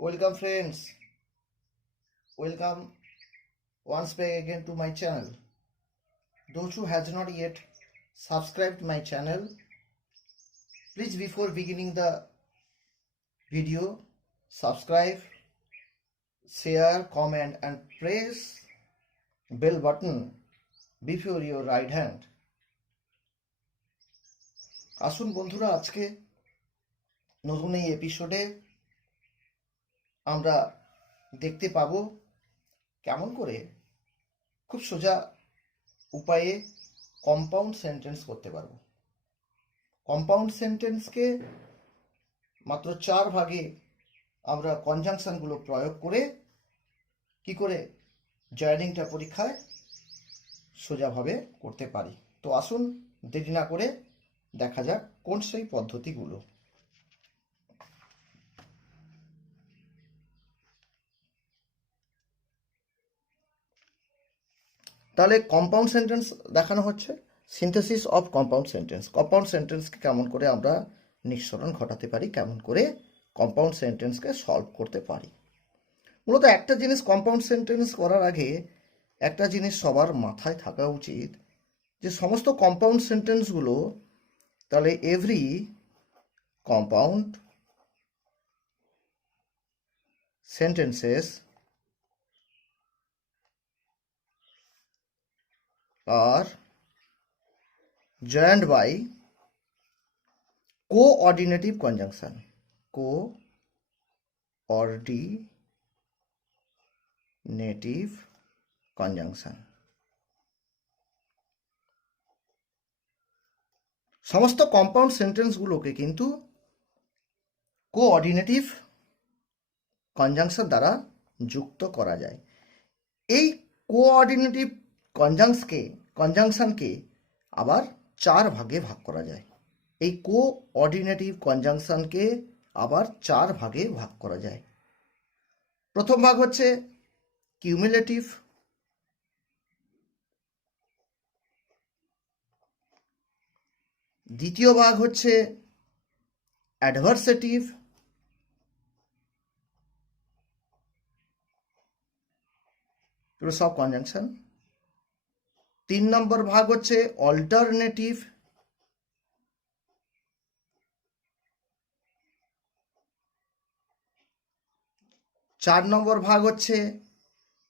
Welcome friends, welcome once back again to my channel. Those who has not yet subscribed my channel, please before beginning the video, subscribe, share, comment and press bell button before your right hand. আসুন বন্ধুরা, আজকে নতুন এই এপিসোডে আমরা দেখতে পাবো কেমন করে খুব সোজা উপায়ে কম্পাউন্ড সেন্টেন্স করতে পারবো। কম্পাউন্ড সেন্টেন্সকে মাত্র 4 ভাগে আমরা কনজাংশনগুলো প্রয়োগ করে কি করে জয়েনিংটা পরীক্ষায় সোজাভাবে করতে পারি। তো আসুন দেরি না করে দেখা যাক কোন সেই পদ্ধতিগুলো। তাহলে কম্পাউন্ড সেন্টেন্স দেখানো হচ্ছে, synthesis of compound sentence. Compound সেন্টেন্সকে কেমন করে আমরা নিঃসরণ ঘটাতে পারি, কেমন করে কম্পাউন্ড সেন্টেন্সকে সলভ করতে পারি। মূলত একটা জিনিস কম্পাউন্ড সেন্টেন্স করার আগে একটা জিনিস সবার মাথায় থাকা উচিত, যে সমস্ত কম্পাউন্ড সেন্টেন্সগুলো তাহলে every compound sentences are joined by coordinative conjunction. Coordinative conjunction. সমস্ত কম্পাউন্ড সেন্টেন্সগুলোকে কিন্তু কোঅর্ডিনেটিভ কনজাংশন দ্বারা যুক্ত করা যায়। এই কোঅর্ডিনেটিভ কনজাংশনকে আবার 4 ভাগে ভাগ করা যায়। এই কোঅর্ডিনেটিভ কনজাংশনকে আবার 4 ভাগে ভাগ করা যায়। প্রথম ভাগ হচ্ছে কিউমুলেটিভ, দ্বিতীয় ভাগ হচ্ছে অ্যাডভার্সেটিভ, এগুলো সব কনজাংশন। 3 নম্বর ভাগ হচ্ছে অল্টারনেটিভ, 4 নম্বর ভাগ হচ্ছে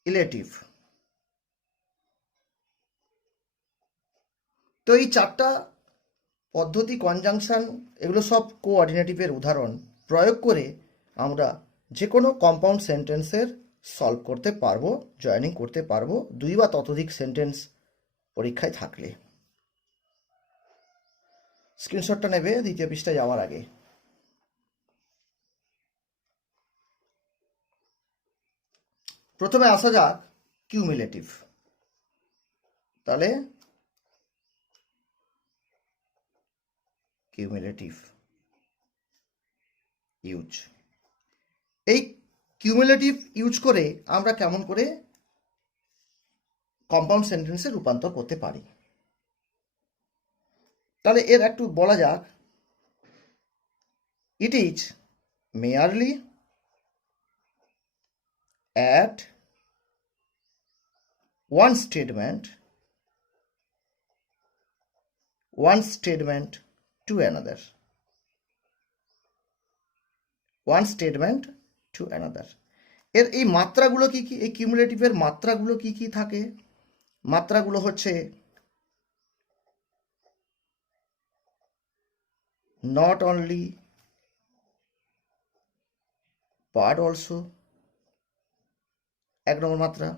ইলেটিভ। তো এই 4টা পদ্ধতি কনজাংশন, এগুলো সব কোঅর্ডিনেটিভের উদাহরণ প্রয়োগ করে আমরা যে কোনো কম্পাউন্ড সেন্টেন্সের সলভ করতে পারবো, জয়েনিং করতে পারবো 2 বা ততোধিক সেন্টেন্স পরীক্ষায় থাকলে। স্ক্রিনশটটা নেবে দ্বিতীয় পৃষ্ঠায় যাওয়ার আগে। প্রথমে আসা যাক কিউমুলেটিভ। তাহলে কিউমুলেটিভ ইউজ, এই কিউমুলেটিভ ইউজ করে আমরা কেমন করে কম্পাউন্ড সেন্টেন্সে রূপান্তর করতে পারি। তাহলে এর একটু বলা যাক। It is merely at one statement to another. One statement to another. এর এই মাত্রাগুলো কি কি, এই কিউমুলেটিভের মাত্রাগুলো কি কি থাকে? মাত্রাগুলো হচ্ছে not only but also, 1 নম্বর মাত্রা।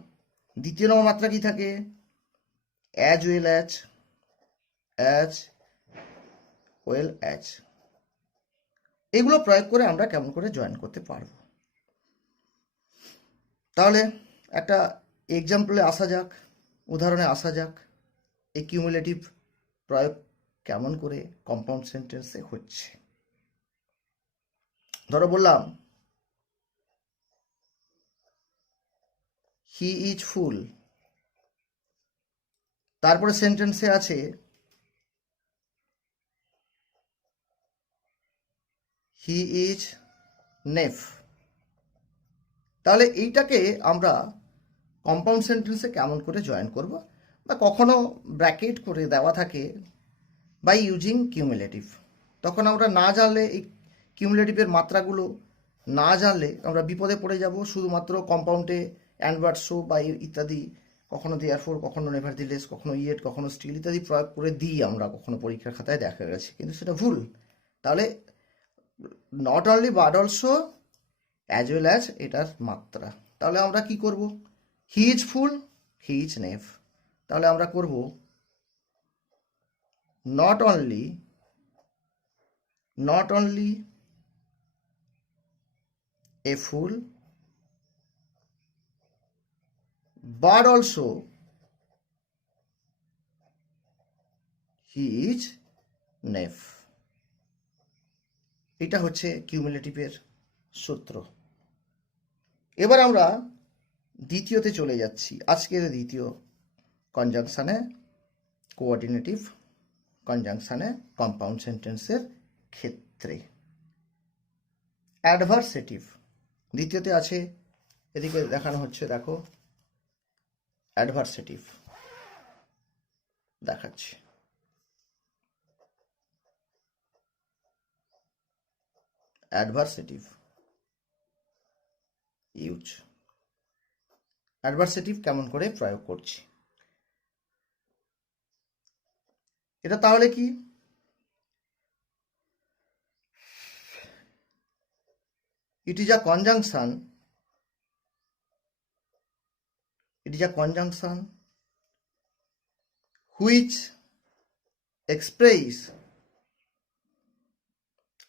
দ্বিতীয় নম্বর মাত্রা কি থাকে? as well as। এগুলো প্রয়োগ করে আমরা কেমন করে জয়েন করতে পারবো। তাহলে একটা এক্সাম্পলে আসা যাক, উদাহরণে আসা যাক এই কিউমুলেটিভ প্রয়োগ কেমন করে কম্পাউন্ড সেন্টেন্সে হচ্ছে। ধরো বললাম হি ইজ ফুল, তারপরে সেন্টেন্সে আছে হি ইজ নেফ। তাহলে এইটাকে আমরা কম্পাউন্ড সেন্টেন্সে কেমন করে জয়েন করব, বা কখনো ব্র্যাকেট করে দেওয়া থাকে বাই ইউজিং কিউমুলেটিভ। তখন আমরা না জানলে এই কিউমুলেটিভের মাত্রাগুলো না জানলে আমরা বিপদে পড়ে যাব। শুধুমাত্র কম্পাউন্ডে অ্যান্ড বাট সো বা ইত্যাদি, কখনো দেয়ারফোর, কখনো নেভারদিলেস, কখনো ইয়েট, কখনো স্টিল ইত্যাদি প্রয়োগ করে দিই আমরা, কখনো পরীক্ষার খাতায় দেখা গেছে, কিন্তু সেটা ভুল। তাহলে not only but also as well as এটার মাত্রা। তাহলে আমরা কি করব? He is fool, he is knave. তাহলে আমরা করব not only a fool but also he is knave। এটা হচ্ছে কিউমুলেটিভের সূত্র। এবার আমরা দ্বিতীয়তে চলে যাচ্ছি, আজকের দ্বিতীয় কনজাংশনে, কোঅর্ডিনেটিভ কনজাংশনে কম্পাউন্ড সেন্টেন্সের ক্ষেত্রে অ্যাডভার্সেটিভ। দ্বিতীয়তে আছে, এদিকে দেখানো হচ্ছে, দেখো অ্যাডভার্সেটিভ দেখাচ্ছি। Adversative use. অ্যাডভার্সেটিভ কেমন করে প্রয়োগ করছি, এটা তাহলে কি? It is a conjunction which express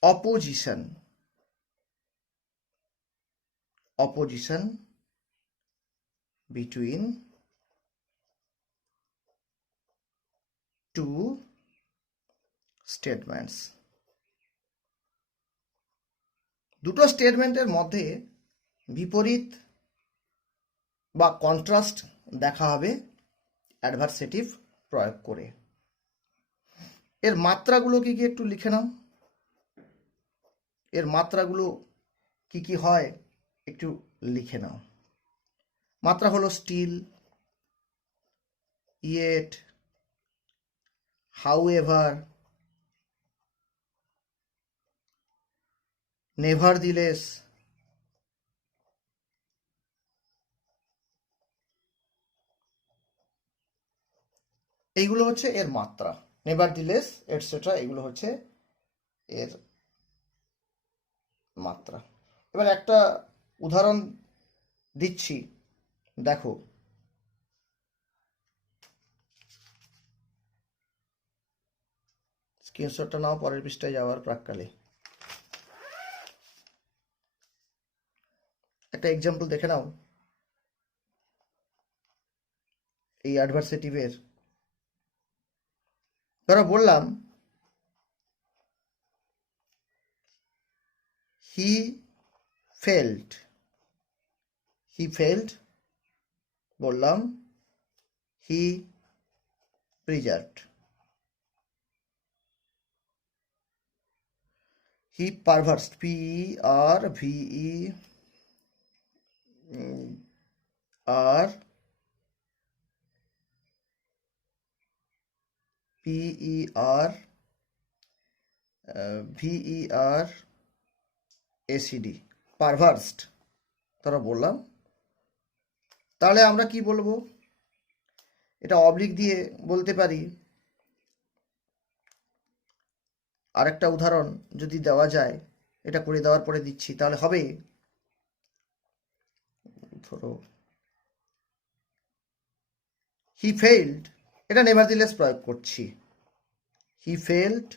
opposition between two statements। দুটো স্টেটমেন্টের মধ্যে বিপরীত বা কন্ট্রাস্ট দেখা হবে অ্যাডভার্সেটিভ প্রয়োগ করে। এর মাত্রাগুলো কি কি একটু লিখে নাও। এর মাত্রাগুলো কি কি হয় একটু লিখে নাও। মাত্রা হলো স্টিল, ইয়েট, হাউএভার, নেভারদিলেস, এইগুলো হচ্ছে এর মাত্রা। নেভারদিলেস এটসেট্রা, এগুলো হচ্ছে এর মাত্রা। এবার একটা উদাহরণ দিচ্ছি, দেখো। স্ক্রিনশটটা নাও পরের পৃষ্ঠায় যাওয়ার প্রাক্কালে। একটা এক্সাম্পল দেখে নাও এই অ্যাডভার্সেটিভের। ধরো বললাম হি ফেল্ড, বললাম হি প্রিজার্ভড। হি পারভার্সড, PERVERACD, পারভার্সড তারা বললাম। তাহলে আমরা কি বলবো? এটা অবলিক দিয়ে বলতে পারি। আরেকটা উদাহরণ যদি দেওয়া যায়, এটা করে দেওয়ার পরে দিচ্ছি, তাহলে হবে, ধরো হি ফেইল্ড, এটা নেভারদিলেস প্রয়োগ করছি। হি ফেইল্ড,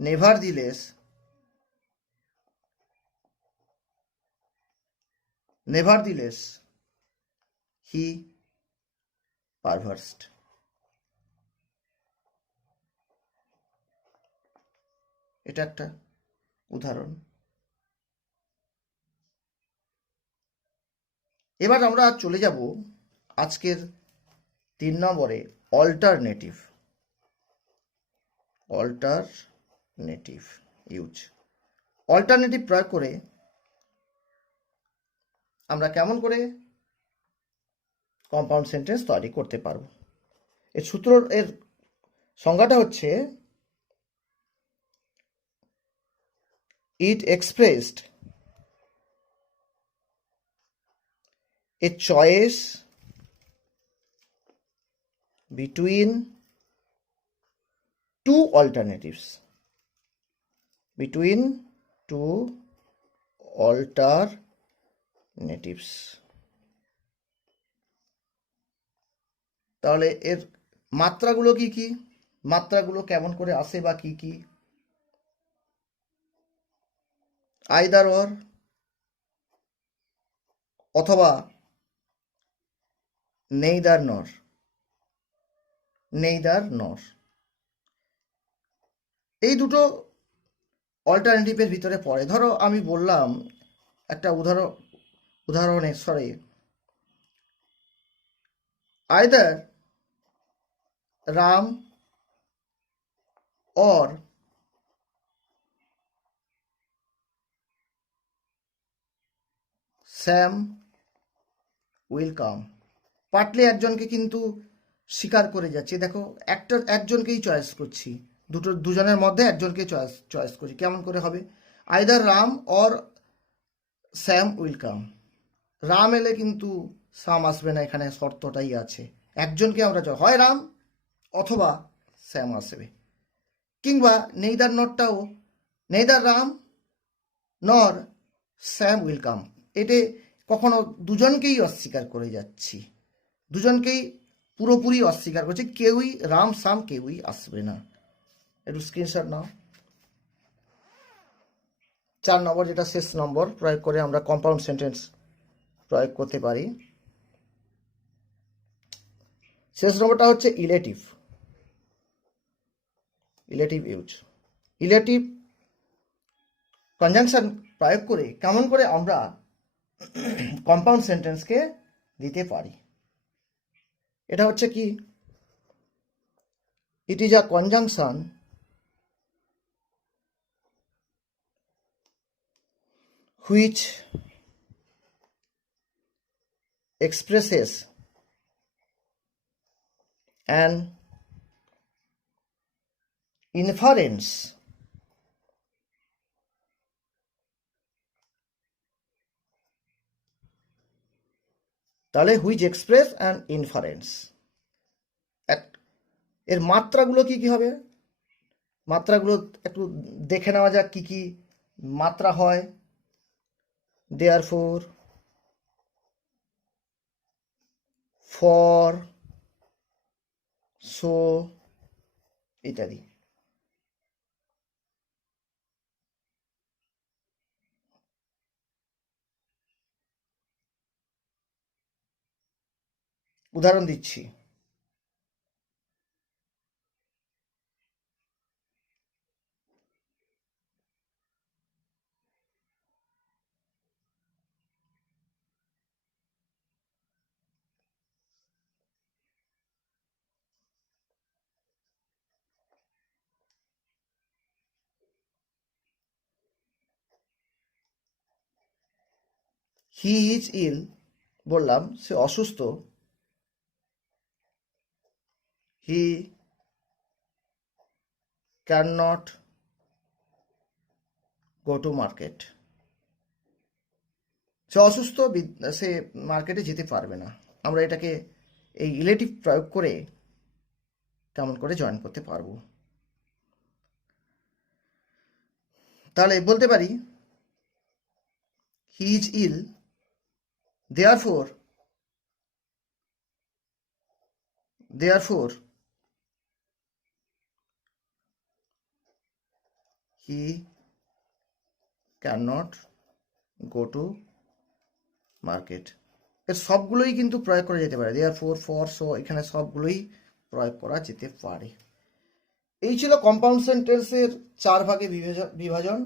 নেভারদিলেস হি পারভার্সড। এটা একটা উদাহরণ। এবার আমরা চলে যাব আজকের 3 নম্বরে, অল্টারনেটিভ ইউজ। অল্টারনেটিভ প্রয়োগ করে আমরা কেমন করে কম্পাউন্ড সেন্টেন্স তৈরি করতে পারবো। এর সূত্র, এর সংজ্ঞাটা হচ্ছে it expressed a choice between two alternatives, between two alternatives। তাহলে এর মাত্রাগুলো কি কি, মাত্রাগুলো কেমন করে আসে বা কি কি? আইদার অর, অথবা নেইদার নর, নেইদার নর। এই দুটো অল্টারনেটিভের ভিতরে পড়ে। ধরো আমি বললাম একটা উদাহরণে, sorry, either Ram or Sam will come. Partly একজনকে কিন্তু স্বীকার করে যাচ্ছি, দেখো একজনকেই চয়েস করছি, দুজনের মধ্যে একজনকে চয়েস করছি। কেমন করে হবে? Either Ram or Sam will come. Ram এলে কিন্তু সাম আসবে না, এখানে শর্তটাই আছে। একজনকে আমরা হয় রাম অথবা স্যাম আসবে। কিংবা নেইদার নটটাও, নেইদার রাম নর স্যাম উইল কাম, এতে কখনো দুজনকেই অস্বীকার করে যাচ্ছি, দুজনকেই পুরোপুরি অস্বীকার করছি, কেউই রাম সাম কেউই আসবে না। একটু স্ক্রিনশট নাও। 4 নম্বর, যেটা শেষ নম্বর, প্রয়োগ করে আমরা কম্পাউন্ড সেন্টেন্স প্রয়োগ করতে পারি। শেষ নম্বরটা হচ্ছে illative, illative use. Illative conjunction প্রয়োগ করে কেমন করে আমরা কম্পাউন্ড সেন্টেন্সকে দিতে পারি। এটা হচ্ছে কি, it is a conjunction which expresses an inference তাহলে হুইচ এক্সপ্রেস অ্যান ইনফারেন্স। এর মাত্রাগুলো কি কি হবে, মাত্রাগুলো একটু দেখে নেওয়া যাক কি কি মাত্রা হয়। দেয়ারফোর, ফর, সো ইত্যাদি। উদাহরণ দিচ্ছি, হি ইজ ইল, বললাম সে অসুস্থ, he can not go to market. সে অসুস্থ, সে মার্কেটে যেতে পারবে না। আমরা এটাকে এই ইলেটিভ প্রয়োগ করে কেমন করে জয়েন করতে পারবো। তাহলে বলতে পারি he is ill, therefore he can not go to market. এর সবগুলোই কিন্তু প্রয়োগ করা যেতে পারে, দেয়ারফোর, ফর, সো, এখানে সবগুলোই প্রয়োগ করা যেতে পারে। এই ছিল কম্পাউন্ড সেন্টেন্সের 4 ভাগে বিভাজন।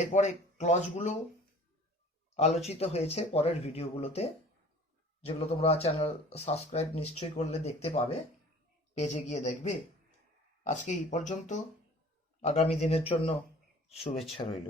এরপরে ক্লজগুলো আলোচিত হয়েছে পরের ভিডিওগুলোতে, যেগুলো তোমরা চ্যানেল সাবস্ক্রাইব নিশ্চয়ই করলে দেখতে পাবে, পেজে গিয়ে দেখবে। আজকে এই পর্যন্ত, আগামী দিনের জন্য শুভেচ্ছা রইল।